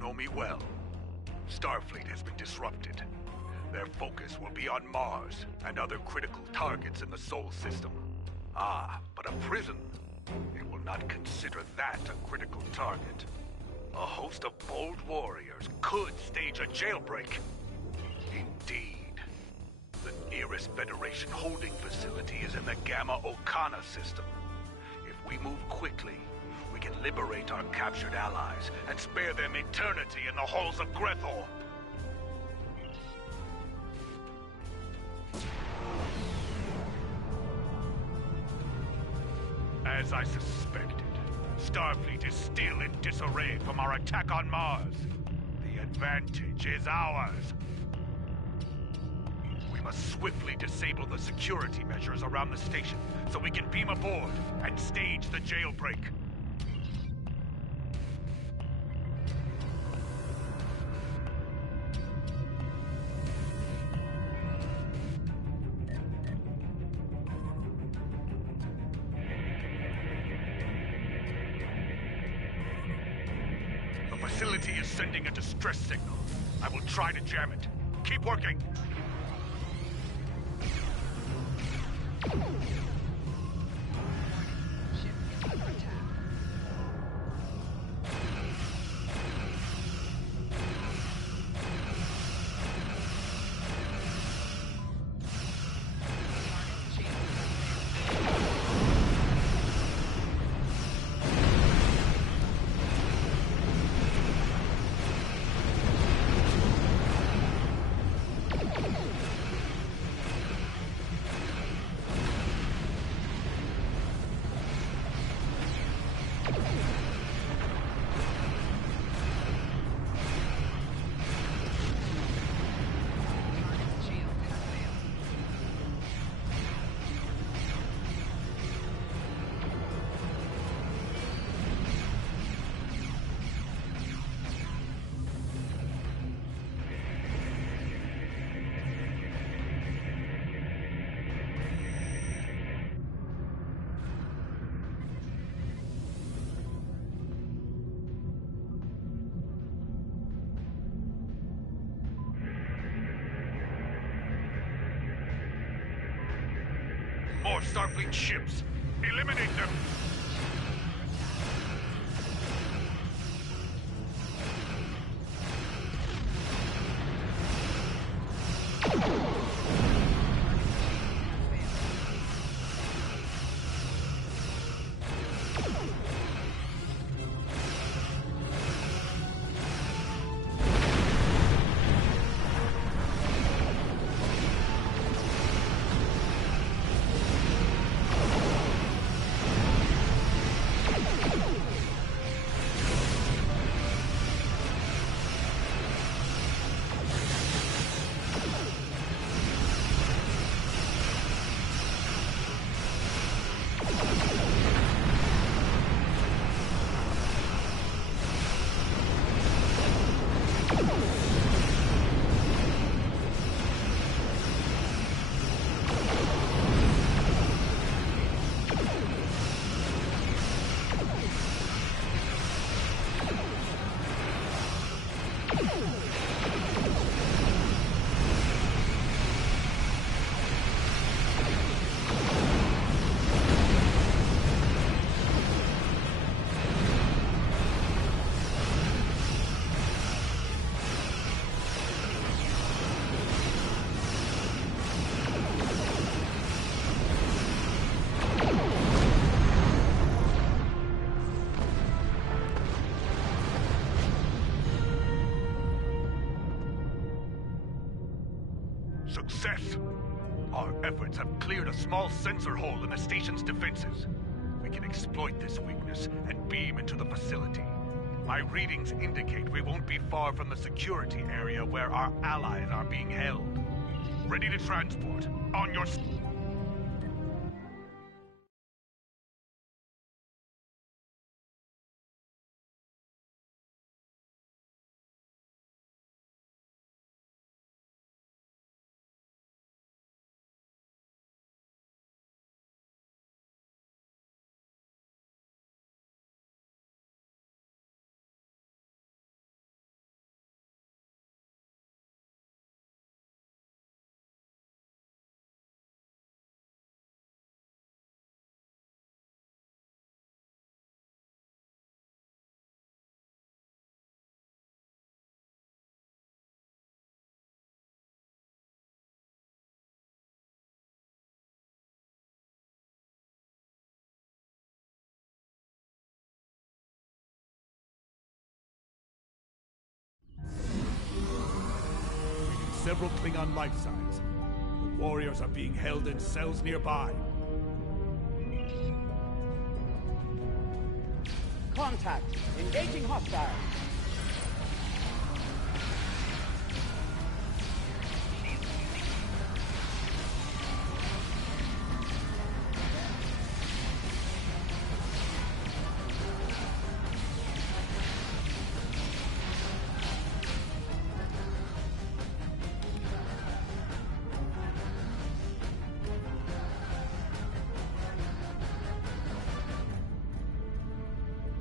know me well. Starfleet has been disrupted. Their focus will be on Mars and other critical targets in the Sol system. Ah, but a prison? It will not consider that a critical target. A host of bold warriors could stage a jailbreak. Indeed. The nearest Federation holding facility is in the Gamma Okana system. If we move quickly, we can liberate our captured allies and spare them eternity in the halls of Grethor. As I suspected, Starfleet is still in disarray from our attack on Mars. The advantage is ours. We must swiftly disable the security measures around the station so we can beam aboard and stage the jailbreak. The facility is sending a distress signal. I will try to jam it. Keep working. More Starfleet ships. Eliminate them! Success! Our efforts have cleared a small sensor hole in the station's defenses. We can exploit this weakness and beam into the facility. My readings indicate we won't be far from the security area where our allies are being held. Ready to transport. On your... several Klingon life signs. The warriors are being held in cells nearby. Contact. Engaging hostile.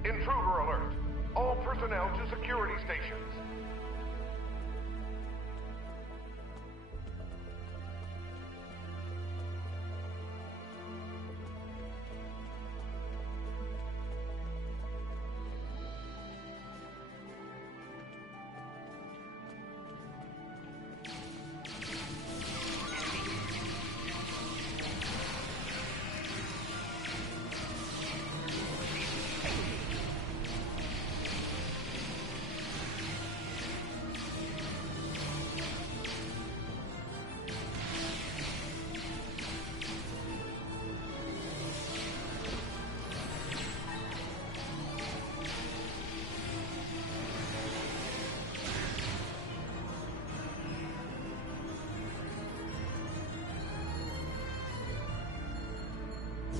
Intruder alert! All personnel to security stations.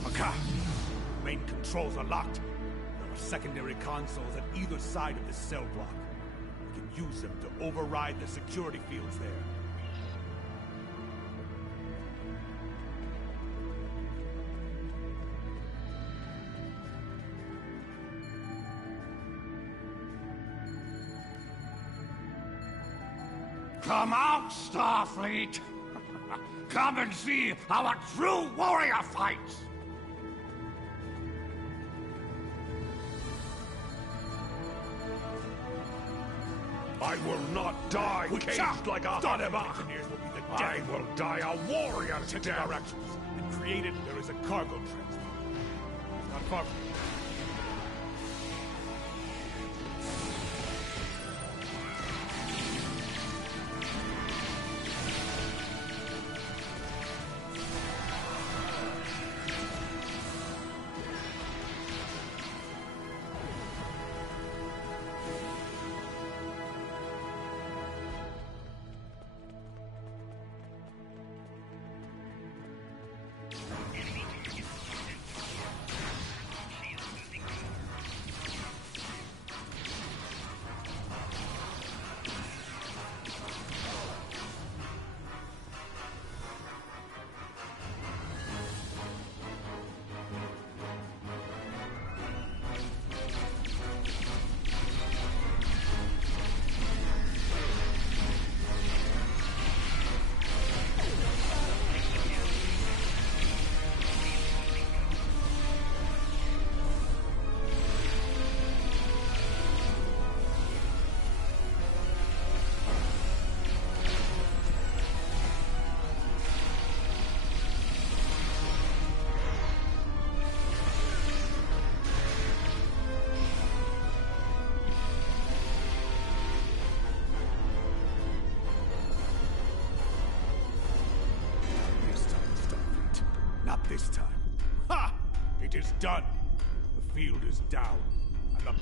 Maka! Main controls are locked. There are secondary consoles at either side of this cell block. We can use them to override the security fields there. Come out, Starfleet! Come and see how a true warrior fights! I will not die caged like a Hadeva! I will die a warrior to death! Our actions and created there is a cargo transport. It's not far from here. This time. Ha! It is done. The field is down. And the...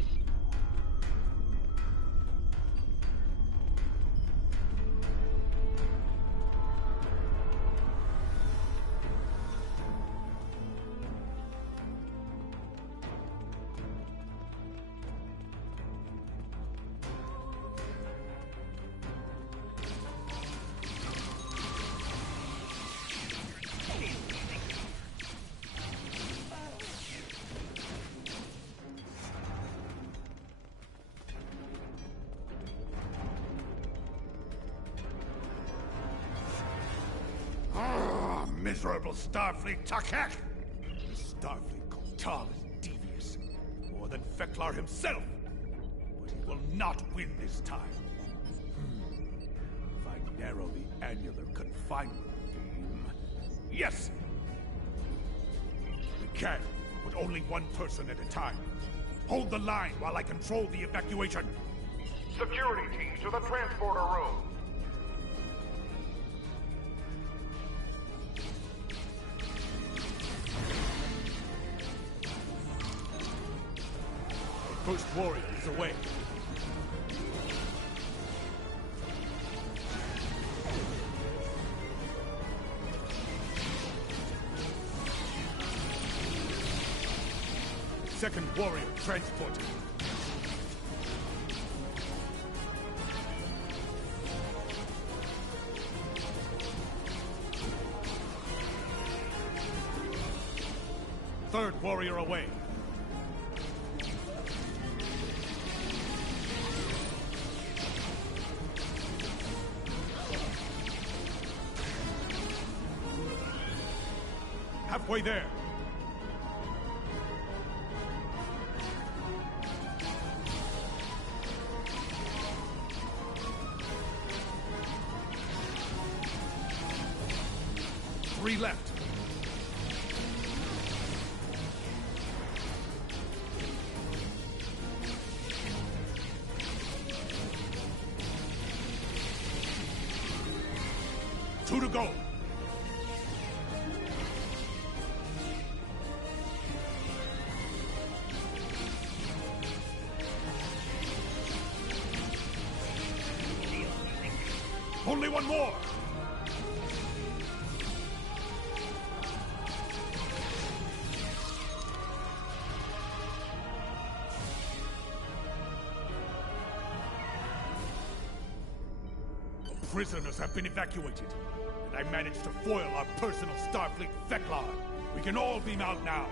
Miserable Starfleet Takek! Starfleet Kotal is devious. More than Feklar himself. But he will not win this time. If I narrow the annular confinement beam... Yes! We can, but only one person at a time. Hold the line while I control the evacuation. Security team to the transporter room. warrior is away. Second warrior transported. Third warrior away. Halfway there. Three left. Two to go. Only one more. Prisoners have been evacuated, and I managed to foil our personal Starfleet Fek'lar. We can all beam out now.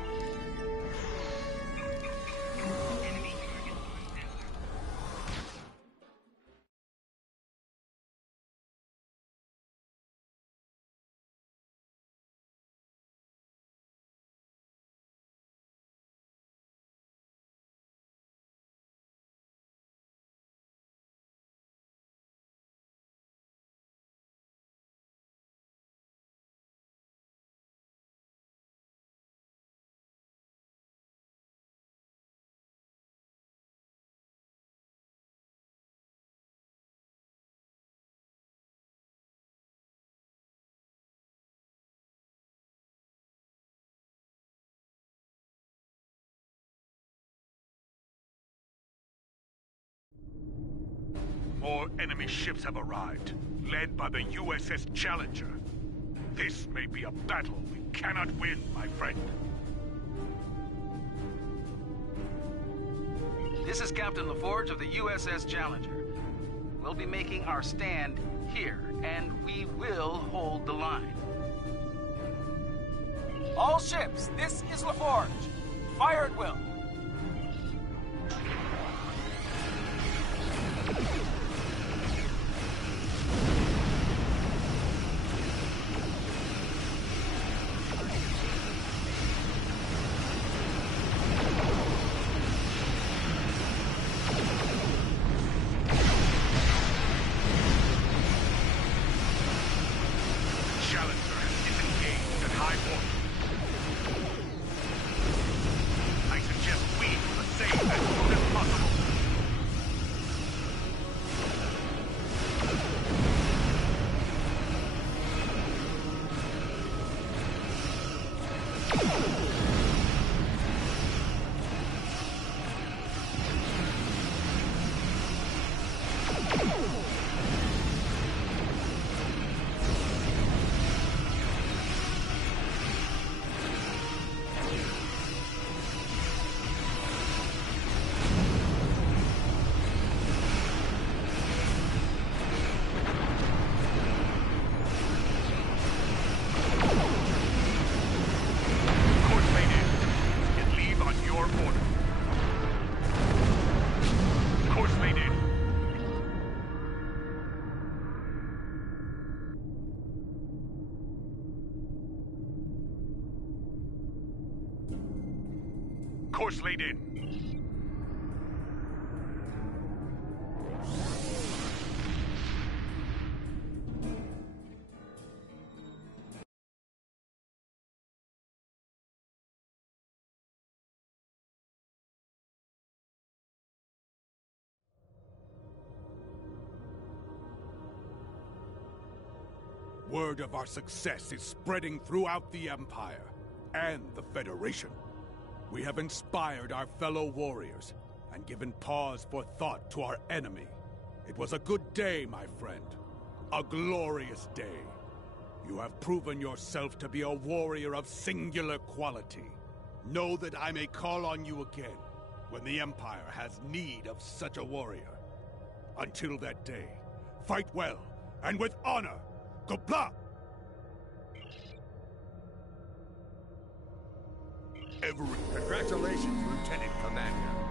More enemy ships have arrived, led by the USS Challenger. This may be a battle we cannot win, my friend. This is Captain LaForge of the USS Challenger. We'll be making our stand here, and we will hold the line. All ships, this is LaForge. Fire at will. Course laid in. Word of our success is spreading throughout the Empire and the Federation. We have inspired our fellow warriors, and given pause for thought to our enemy. It was a good day, my friend. A glorious day. You have proven yourself to be a warrior of singular quality. Know that I may call on you again when the Empire has need of such a warrior. Until that day, fight well and with honor. Qobla! Congratulations, Lieutenant Commander.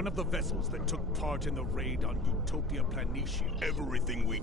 One of the vessels that took part in the raid on Utopia Planitia. Everything we...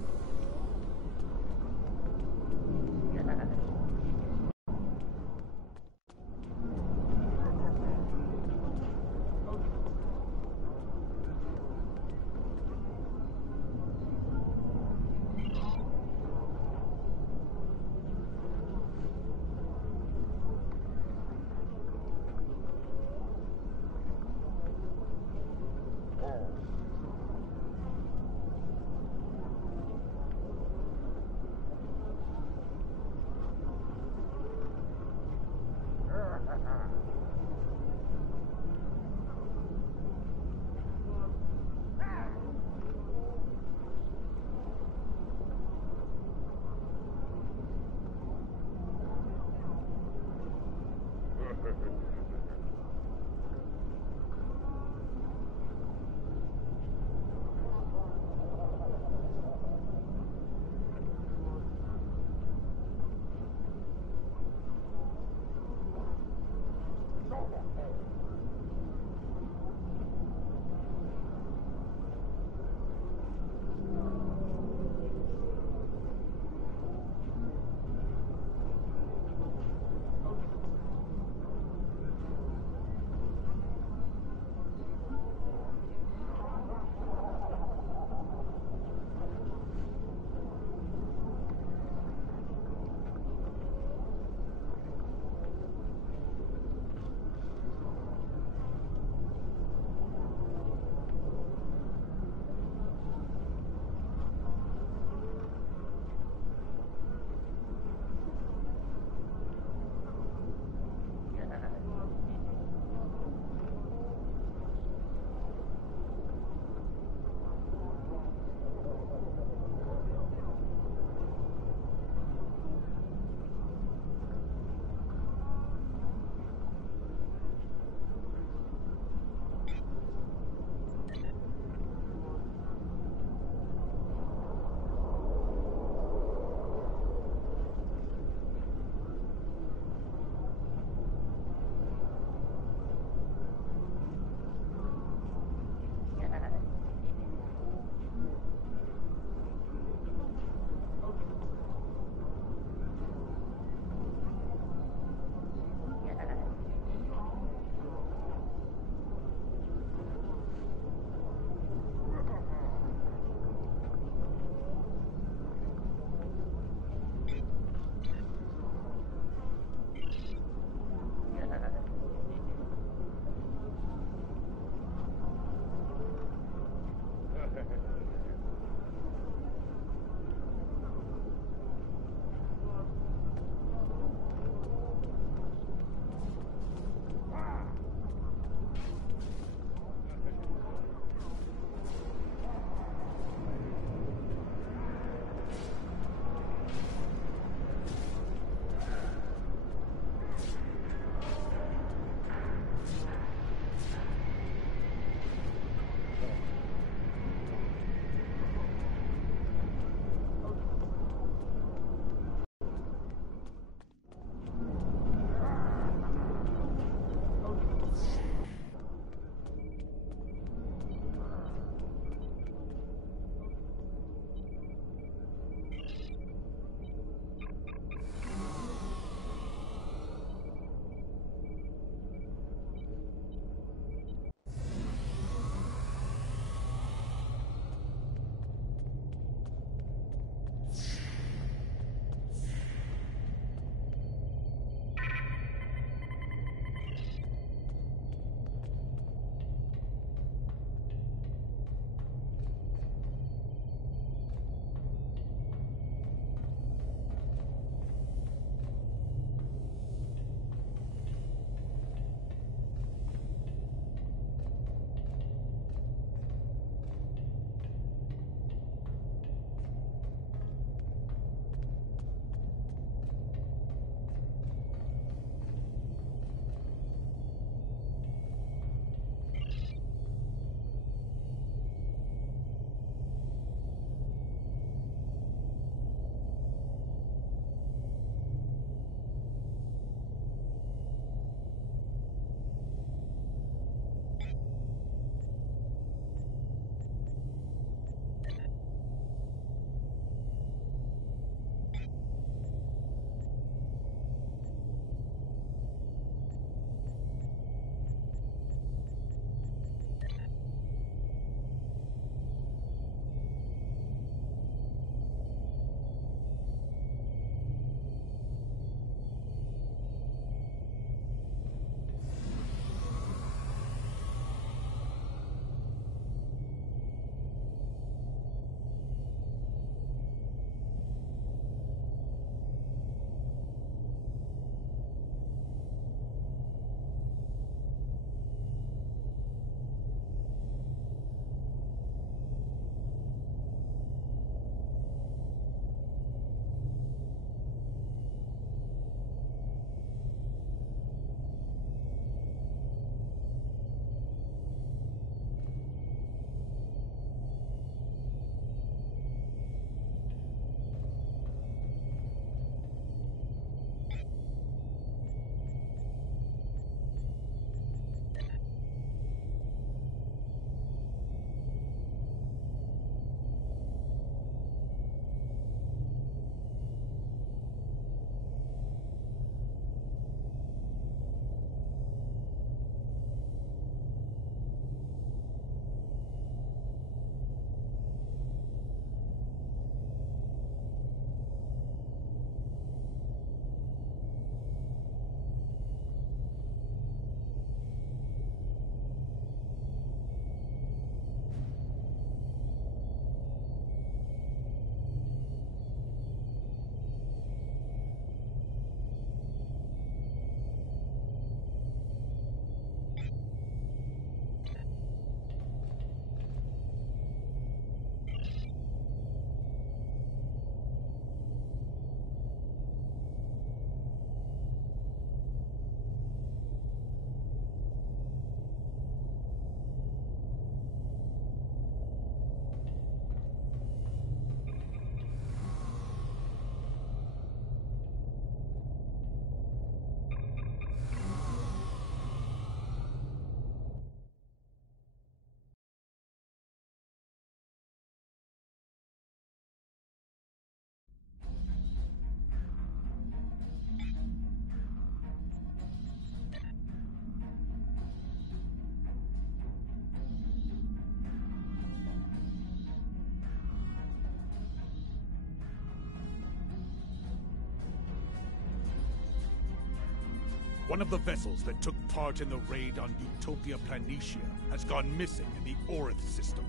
One of the vessels that took part in the raid on Utopia Planitia has gone missing in the Orith system,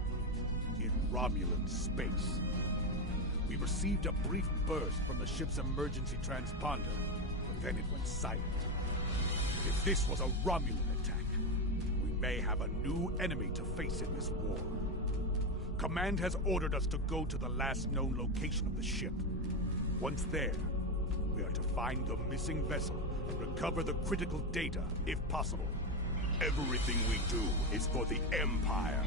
in Romulan space. We received a brief burst from the ship's emergency transponder, but then it went silent. If this was a Romulan attack, we may have a new enemy to face in this war. Command has ordered us to go to the last known location of the ship. Once there, we are to find the missing vessel and recover the critical data, if possible. Everything we do is for the Empire.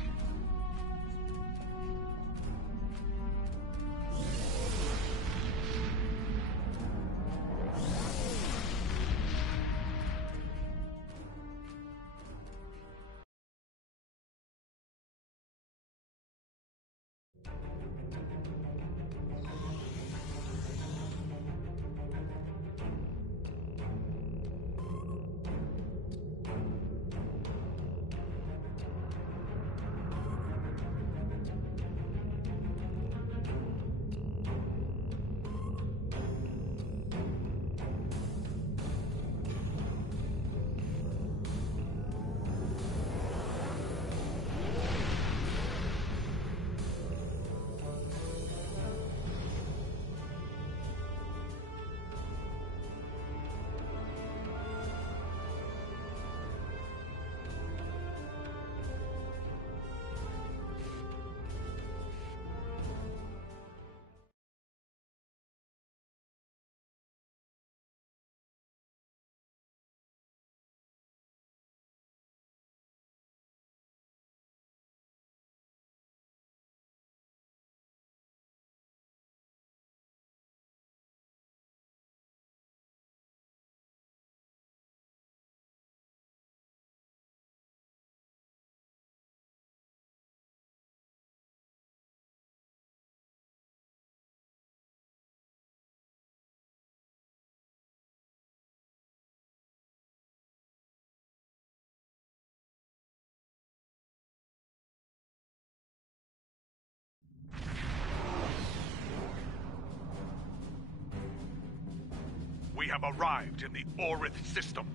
We have arrived in the Orith system.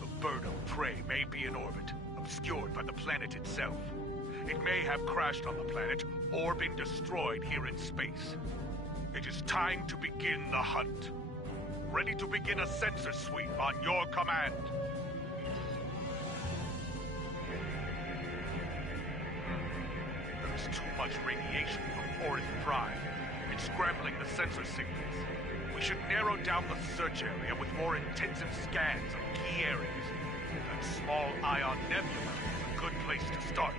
The bird of prey may be in orbit, obscured by the planet itself. It may have crashed on the planet, or been destroyed here in space. It is time to begin the hunt. Ready to begin a sensor sweep on your command. There is too much radiation from Orith Prime. It's scrambling the sensor signals. We should narrow down the search area with more intensive scans of key areas. That small ion nebula is a good place to start.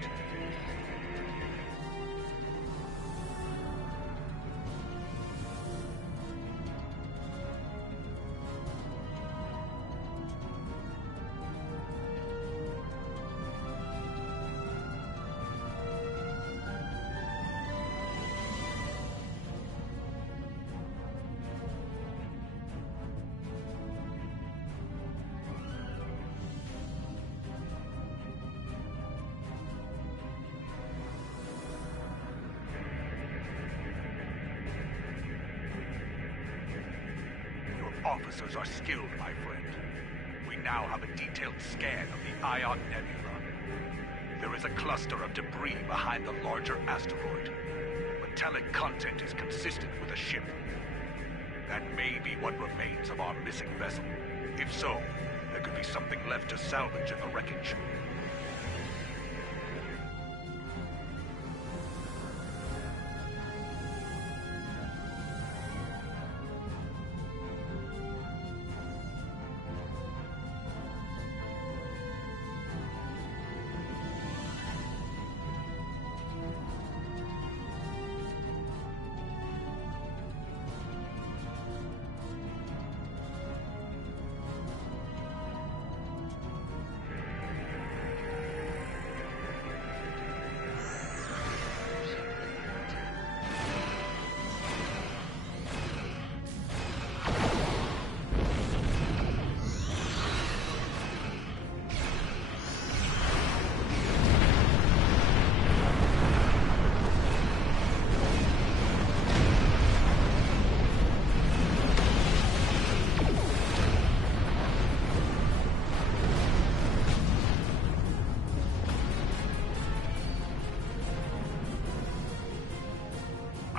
Officers are skilled, my friend. We now have a detailed scan of the Ion Nebula. There is a cluster of debris behind the larger asteroid. Metallic content is consistent with a ship. That may be what remains of our missing vessel. If so, there could be something left to salvage in the wreckage.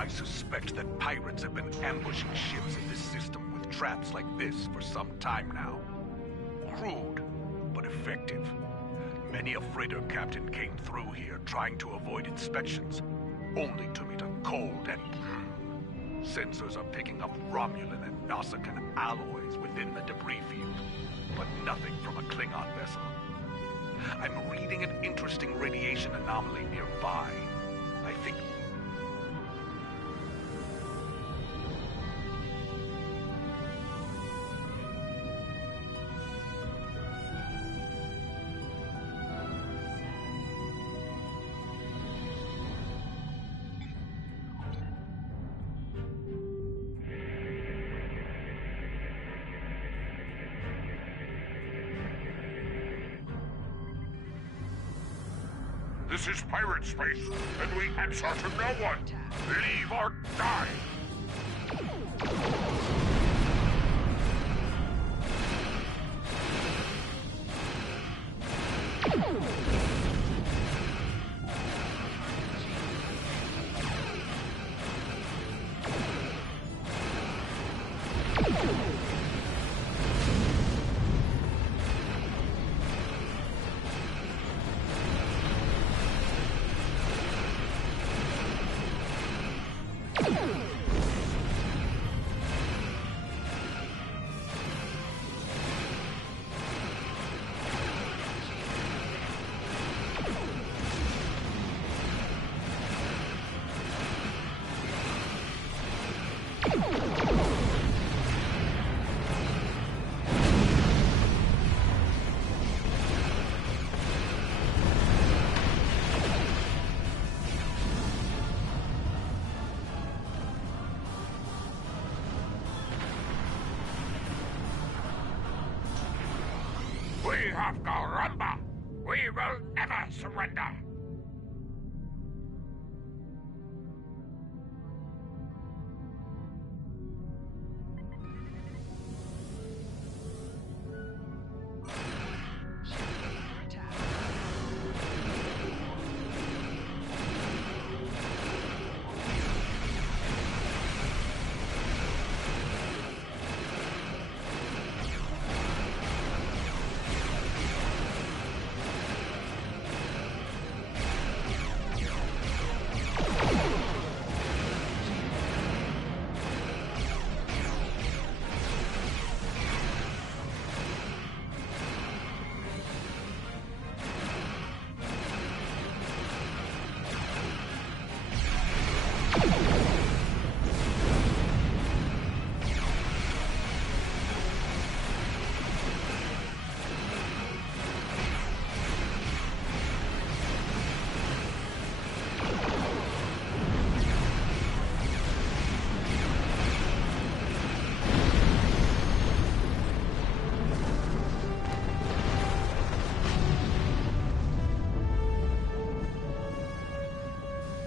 I suspect that pirates have been ambushing ships in this system with traps like this for some time now. Crude, but effective. Many a freighter captain came through here trying to avoid inspections, only to meet a cold and... Sensors are picking up Romulan and Nausicaan alloys within the debris field, but nothing from a Klingon vessel. I'm reading an interesting radiation anomaly nearby. I think... This is pirate space, and we answer to no one. Leave or die. We have Garamba! We will never surrender!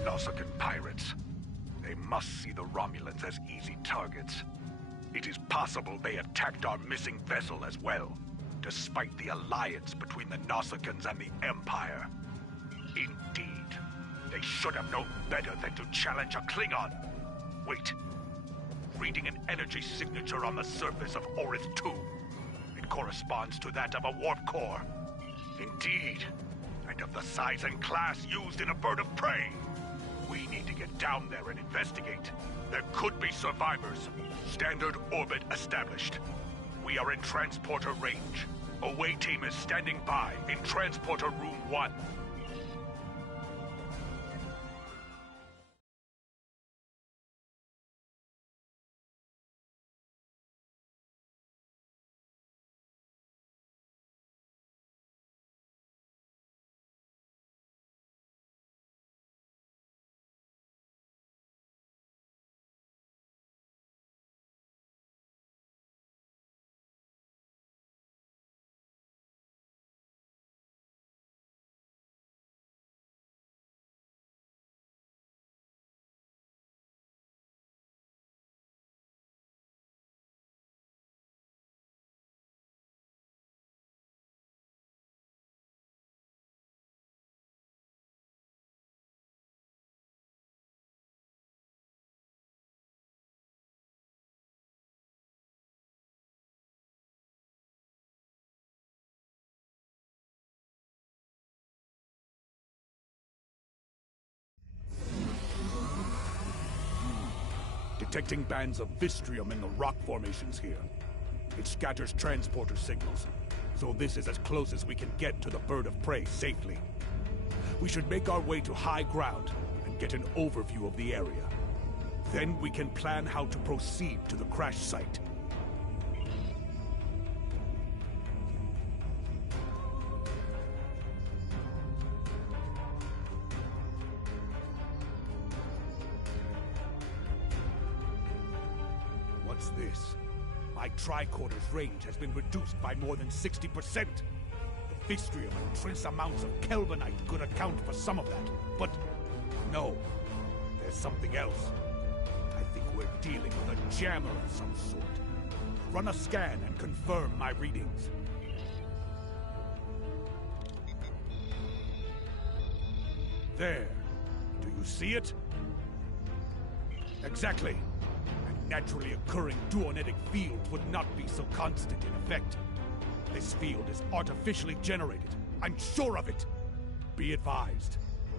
Nausicaan pirates. They must see the Romulans as easy targets. It is possible they attacked our missing vessel as well, despite the alliance between the Nausicans and the Empire. Indeed. They should have known better than to challenge a Klingon. Wait. Reading an energy signature on the surface of Orith 2. It corresponds to that of a warp core. Indeed. And of the size and class used in a bird of prey. We need to get down there and investigate. There could be survivors. Standard orbit established. We are in transporter range. Away team is standing by in transporter room 1. detecting bands of Vistrium in the rock formations here. It scatters transporter signals, so this is as close as we can get to the bird of prey safely. We should make our way to high ground and get an overview of the area. Then we can plan how to proceed to the crash site. What's this? My tricorder's range has been reduced by more than 60%. The Vistrium and trace amounts of Kelvinite could account for some of that. But no, there's something else. I think we're dealing with a jammer of some sort. Run a scan and confirm my readings. There. Do you see it? Exactly. Naturally occurring duonetic fields would not be so constant in effect. This field is artificially generated. I'm sure of it. Be advised,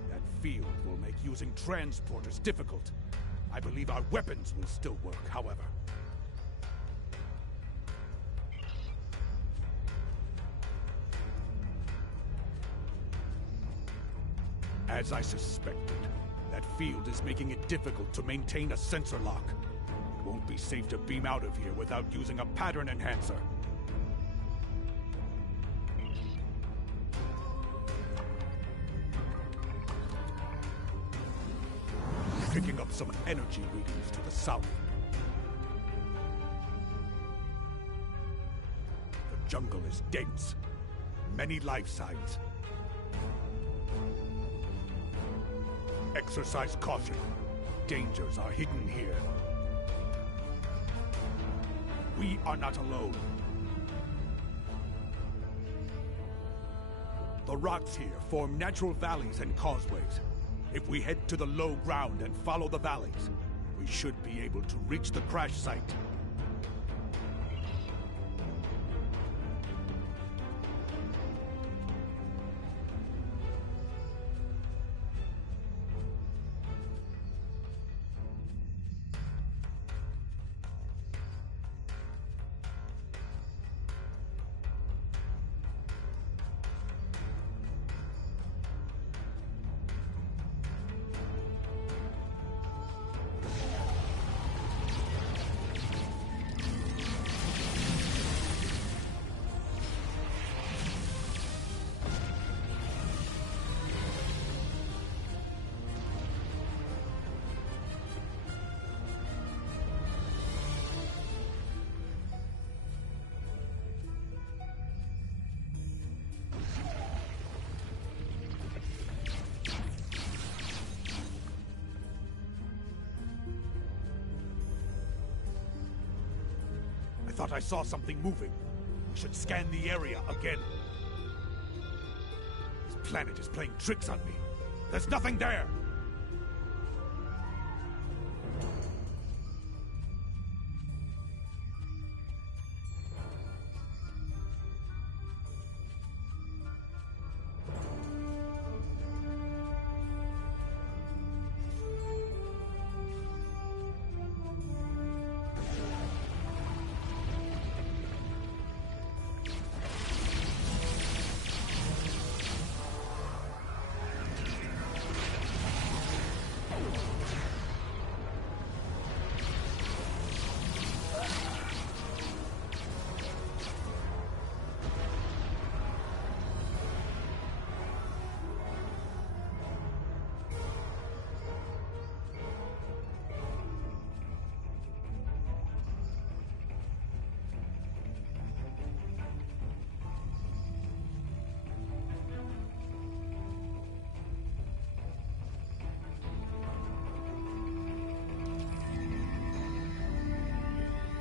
that field will make using transporters difficult. I believe our weapons will still work, however. As I suspected, that field is making it difficult to maintain a sensor lock. Won't be safe to beam out of here without using a pattern enhancer. Picking up some energy readings to the south. The jungle is dense. Many life signs. Exercise caution. Dangers are hidden here. We are not alone. The rocks here form natural valleys and causeways. If we head to the low ground and follow the valleys, we should be able to reach the crash site. I thought I saw something moving. We should scan the area again. This planet is playing tricks on me. There's nothing there!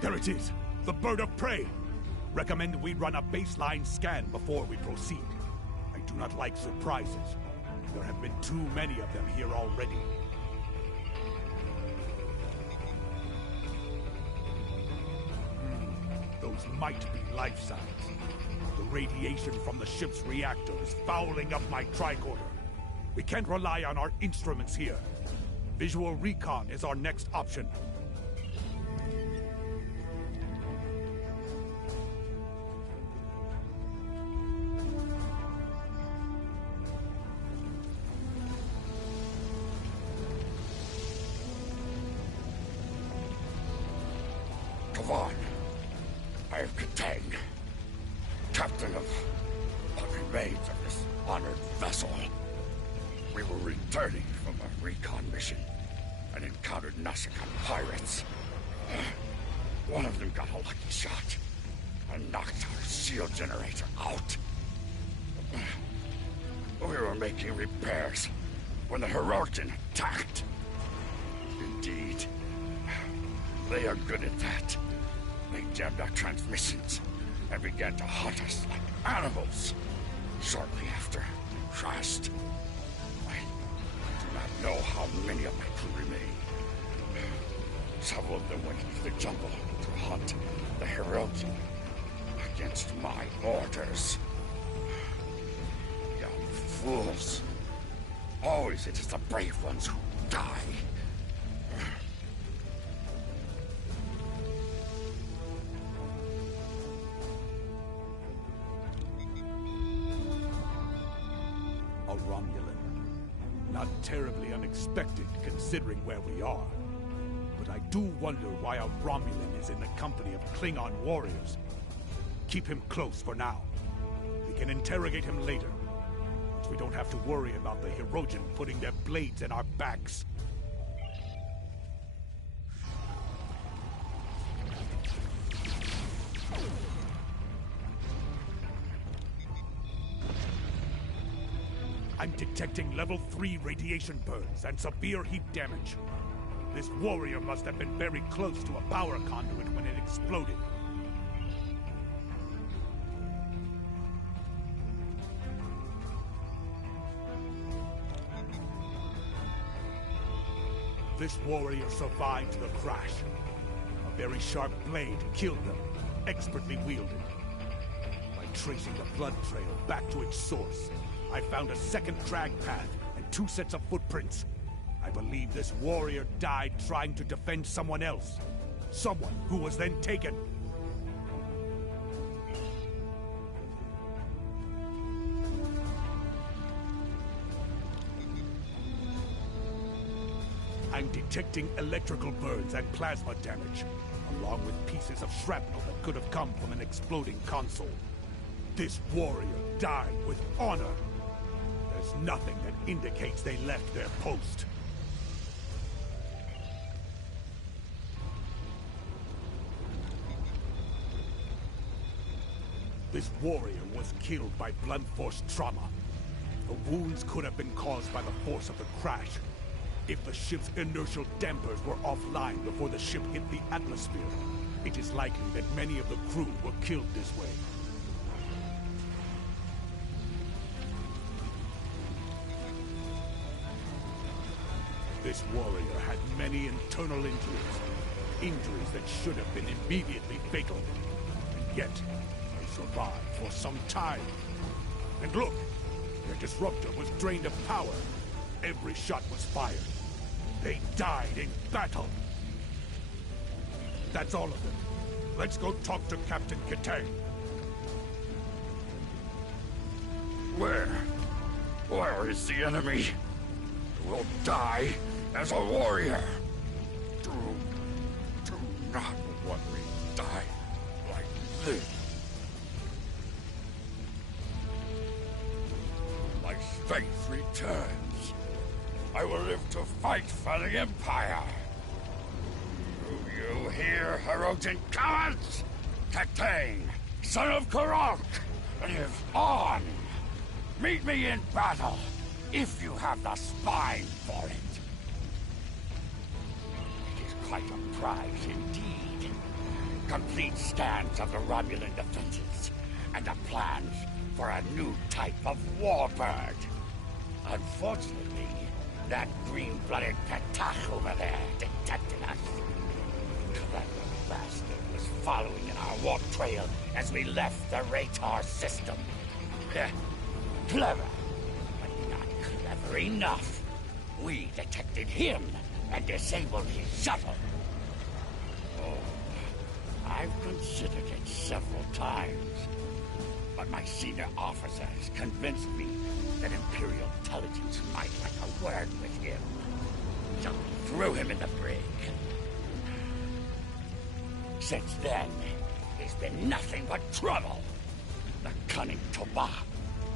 There it is! The bird of prey! Recommend we run a baseline scan before we proceed. I do not like surprises. There have been too many of them here already. Those might be life signs. The radiation from the ship's reactor is fouling up my tricorder. We can't rely on our instruments here. Visual recon is our next option. Kavan, I am Katang, captain of what remains of this honored vessel. We were returning from a recon mission and encountered Nasakan pirates. One of them got a lucky shot and knocked our shield generator out. We were making repairs when the Hirogen attacked. Indeed, they are good at that. They jammed our transmissions and began to hunt us like animals. Shortly after, we crashed. I do not know how many of my crew remain. Several of them went into the jungle to hunt the Hirogen against my orders. Young fools. Always it is the brave ones who die. A Romulan. Not terribly unexpected considering where we are. But I do wonder why a Romulan is in the company of Klingon warriors. Keep him close for now. We can interrogate him later. Once we don't have to worry about the Hirogen putting their blades in our backs. I'm detecting level 3 radiation burns and severe heat damage. This warrior must have been very close to a power conduit when it exploded. This warrior survived the crash. A very sharp blade killed them, expertly wielded. By tracing the blood trail back to its source, I found a second drag path and 2 sets of footprints. I believe this warrior died trying to defend someone else. Someone who was then taken. I'm detecting electrical burns and plasma damage, along with pieces of shrapnel that could have come from an exploding console. This warrior died with honor. There's nothing that indicates they left their post. This warrior was killed by blunt force trauma. The wounds could have been caused by the force of the crash. If the ship's inertial dampers were offline before the ship hit the atmosphere, it is likely that many of the crew were killed this way. This warrior had many internal injuries that should have been immediately fatal. And yet, they survived for some time. And look, their disruptor was drained of power. Every shot was fired. They died in battle. That's all of them. Let's go talk to Captain Katang. Where is the enemy? Who will die as a warrior? Do not want me to die like this. My strength returns. I will live to fight for the Empire. Do you hear, Hirogen cowards? Katang, son of Karok, live on. Meet me in battle, if you have the spine for it. It is quite a prize indeed. Complete scans of the Romulan defenses, and the plans for a new type of warbird. Unfortunately, that green-blooded Patach over there detected us. Clever bastard was following in our warp trail as we left the Ratar system. Clever, but not clever enough. We detected him and disabled his shuttle. Oh, I've considered it several times, but my senior officers convinced me that Imperial intelligence might like a word with him. So I threw him in the brig. Since then, he's been nothing but trouble. The cunning Toba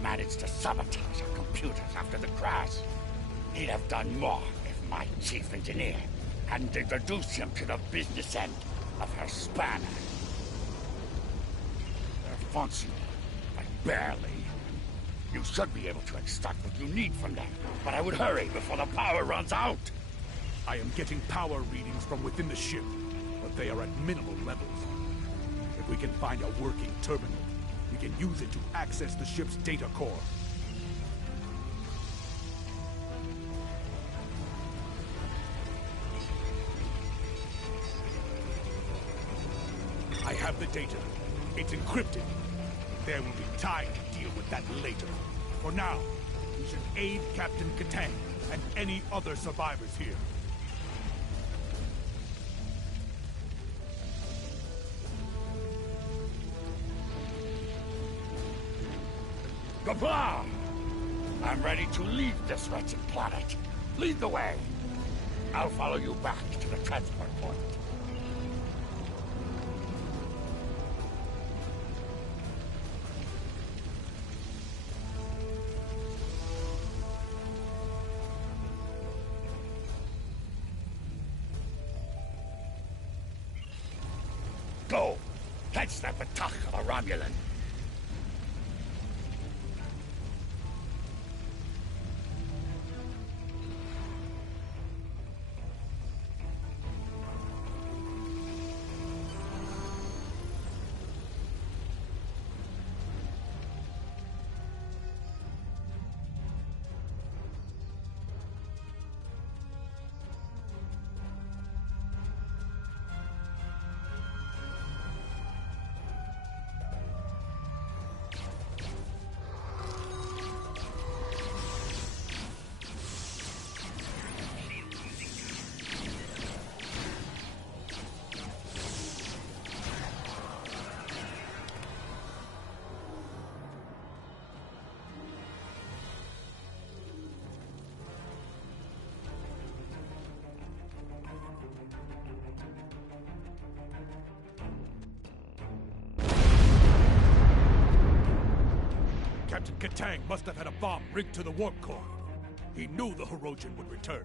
managed to sabotage our computers after the crash. He'd have done more if my chief engineer hadn't introduced him to the business end of her spanner. They're functional, but barely. You should be able to extract what you need from them, but I would hurry before the power runs out. I am getting power readings from within the ship, but they are at minimal levels. If we can find a working terminal, we can use it to access the ship's data core. I have the data. It's encrypted. There will be time to deal with that later. For now, we should aid Captain Katang and any other survivors here. Gabla! I'm ready to leave this wretched planet. Lead the way. I'll follow you back to the transport point. Go! Catch that Batach of a Romulan! Captain Katang must have had a bomb rigged to the warp core. He knew the Hirogen would return.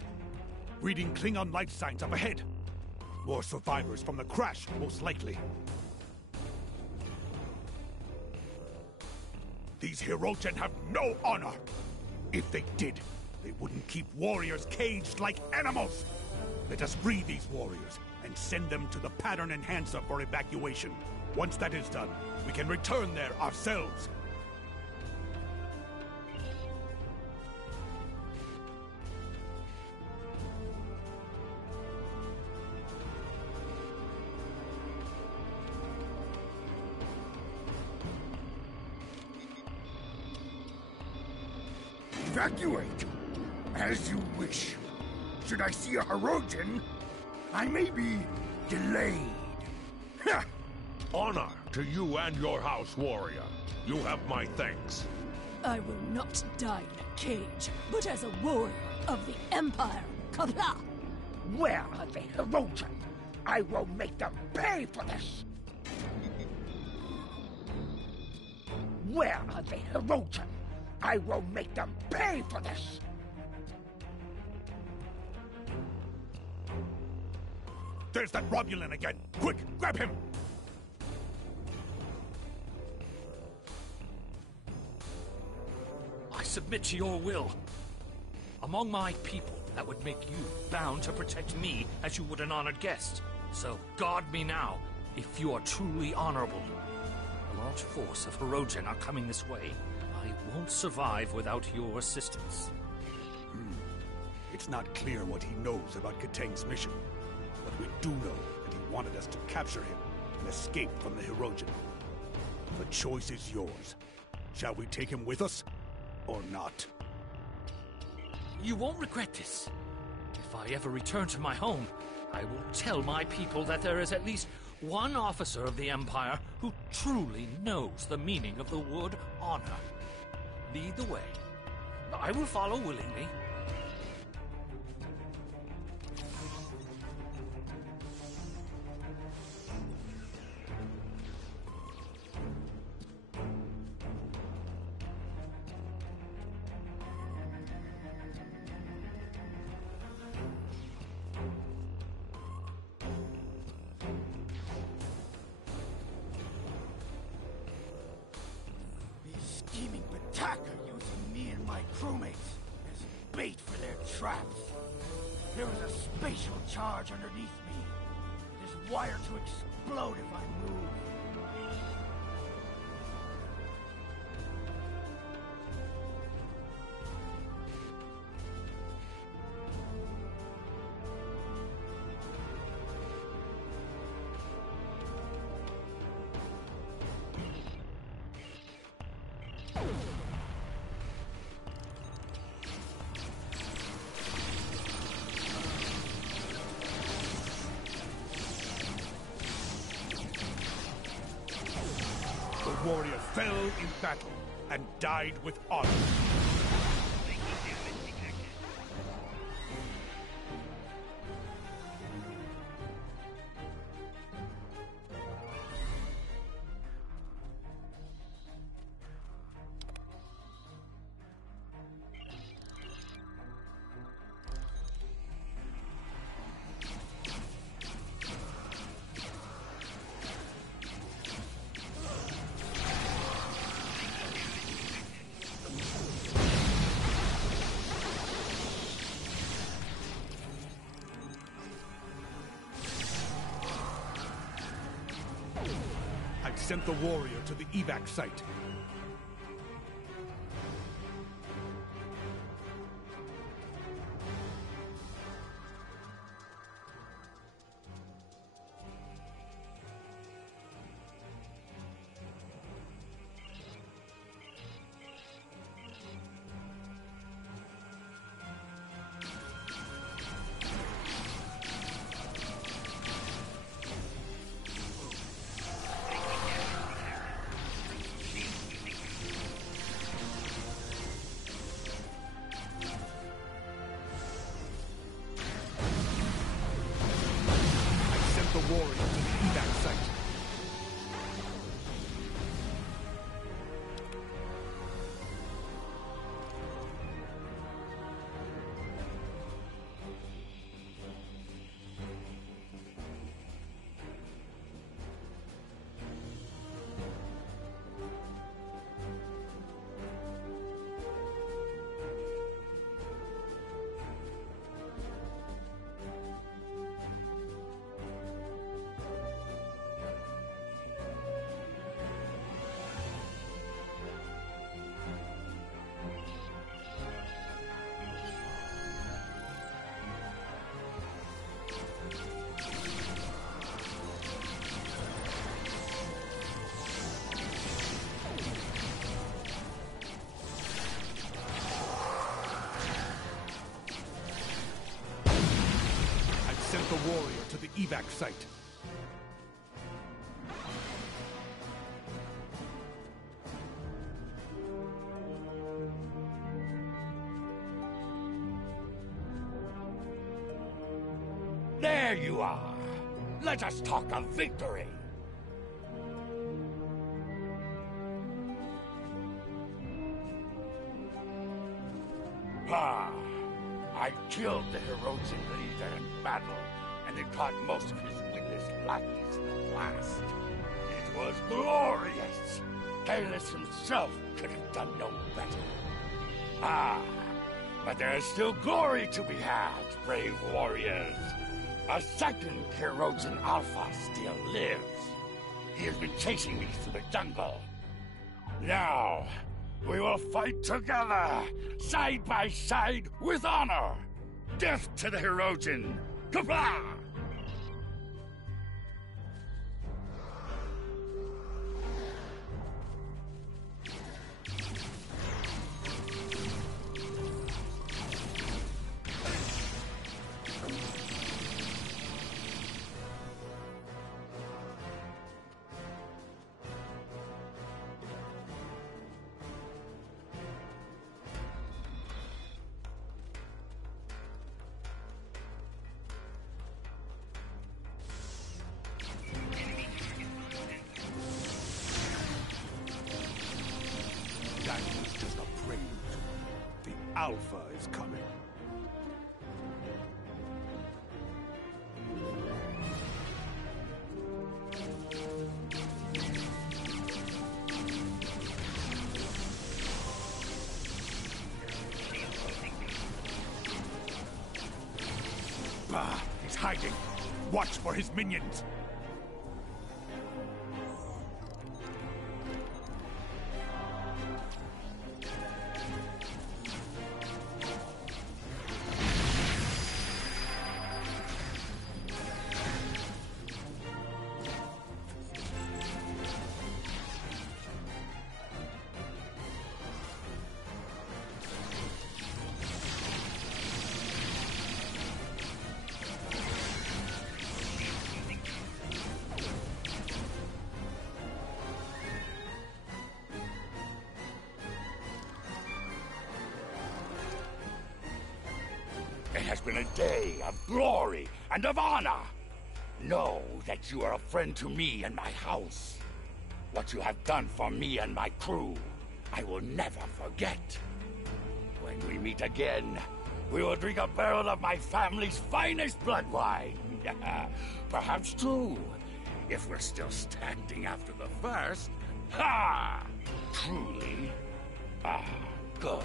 Reading Klingon life signs up ahead. More survivors from the crash, most likely. These Hirogen have no honor! If they did, they wouldn't keep warriors caged like animals! Let us free these warriors and send them to the pattern enhancer for evacuation. Once that is done, we can return there ourselves. Evacuate! As you wish. Should I see a Hirogen, I may be delayed. Ha! Honor to you and your house, warrior. You have my thanks. I will not die in a cage, but as a warrior of the Empire. Kabla! Where are the Hirogen? I will make them pay for this! Where are the Hirogen? I will make them pay for this! There's that Romulan again! Quick, grab him! I submit to your will. Among my people, that would make you bound to protect me as you would an honored guest. So guard me now, if you are truly honorable. A large force of Hirogen are coming this way. I won't survive without your assistance. It's not clear what he knows about Katang's mission, but we do know that he wanted us to capture him and escape from the Hirogen. The choice is yours. Shall we take him with us, or not? You won't regret this. If I ever return to my home, I will tell my people that there is at least one officer of the Empire who truly knows the meaning of the word honor. Lead the way. I will follow willingly. Scheming Bataka using me and my crewmates as bait for their traps. There was a spatial charge underneath me. It is wired to explode if I move. The warrior fell in battle and died with honor. I've sent the warrior to the evac site. The warrior to the evac site. Sent the warrior to the evac site. There you are. Let us talk of victory. Ah, I killed the Hirogen leader in battle, and it caught most of his witless lackeys at last. It was glorious. Kahless himself could have done no better. Ah, but there is still glory to be had, brave warriors. A second Hirogen Alpha still lives. He has been chasing me through the jungle. Now, we will fight together, side by side, with honor. Death to the Hirogen! Kapla! Alpha is coming. Bah, he's hiding. Watch for his minions. It has been a day of glory and of honor. Know that you are a friend to me and my house. What you have done for me and my crew, I will never forget. When we meet again, we will drink a barrel of my family's finest blood wine. Perhaps two, if we're still standing after the first. Ha! Truly? Ah, good.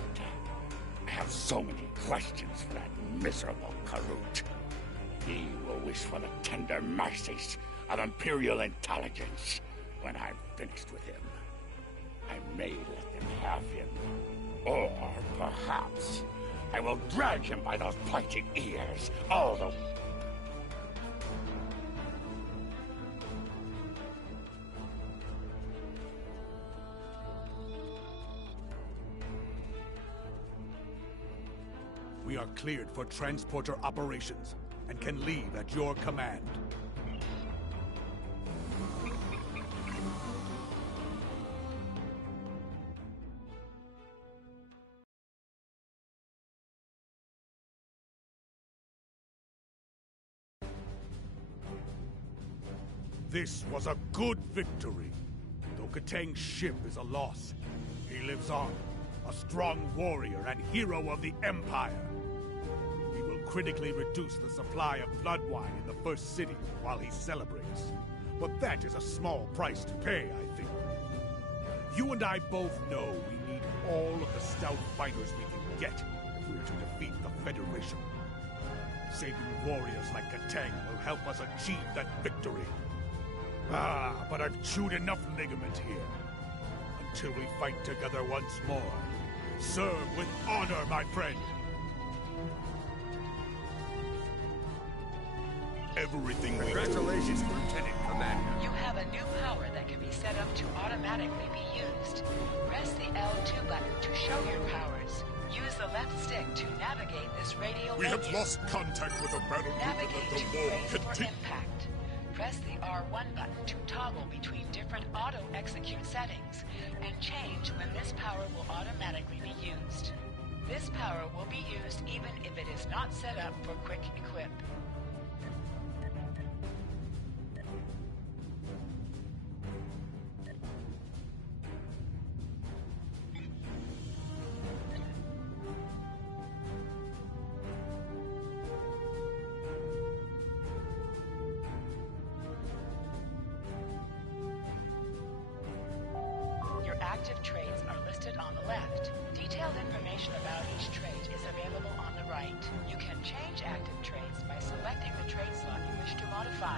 I have so many questions for that miserable Karut. He will wish for the tender mercies of Imperial intelligence when I'm finished with him. I may let them have him. Or perhaps I will drag him by those pointed ears all the... We are cleared for transporter operations and can leave at your command. This was a good victory. Though Katang's ship is a loss, he lives on, a strong warrior and hero of the Empire. He will critically reduce the supply of blood wine in the first city while he celebrates. But that is a small price to pay, I think. You and I both know we need all of the stout fighters we can get if we are to defeat the Federation. Saving warriors like Katang will help us achieve that victory. Ah, but I've chewed enough ligament here. Until we fight together once more. Serve with honor, my friend. Everything we do. Congratulations, Lieutenant Commander. You have a new power that can be set up to automatically be used. Press the L2 button to show your powers. Use the left stick to navigate this radio We menu. have lost contact with the battlegroup Navigate and to the war brace for continues. impact. Press the R1 button to toggle between different auto-execute settings, and change when this power will automatically be used. This power will be used even if it is not set up for quick equip. Active traits are listed on the left. Detailed information about each trait is available on the right. You can change active traits by selecting the trait slot you wish to modify.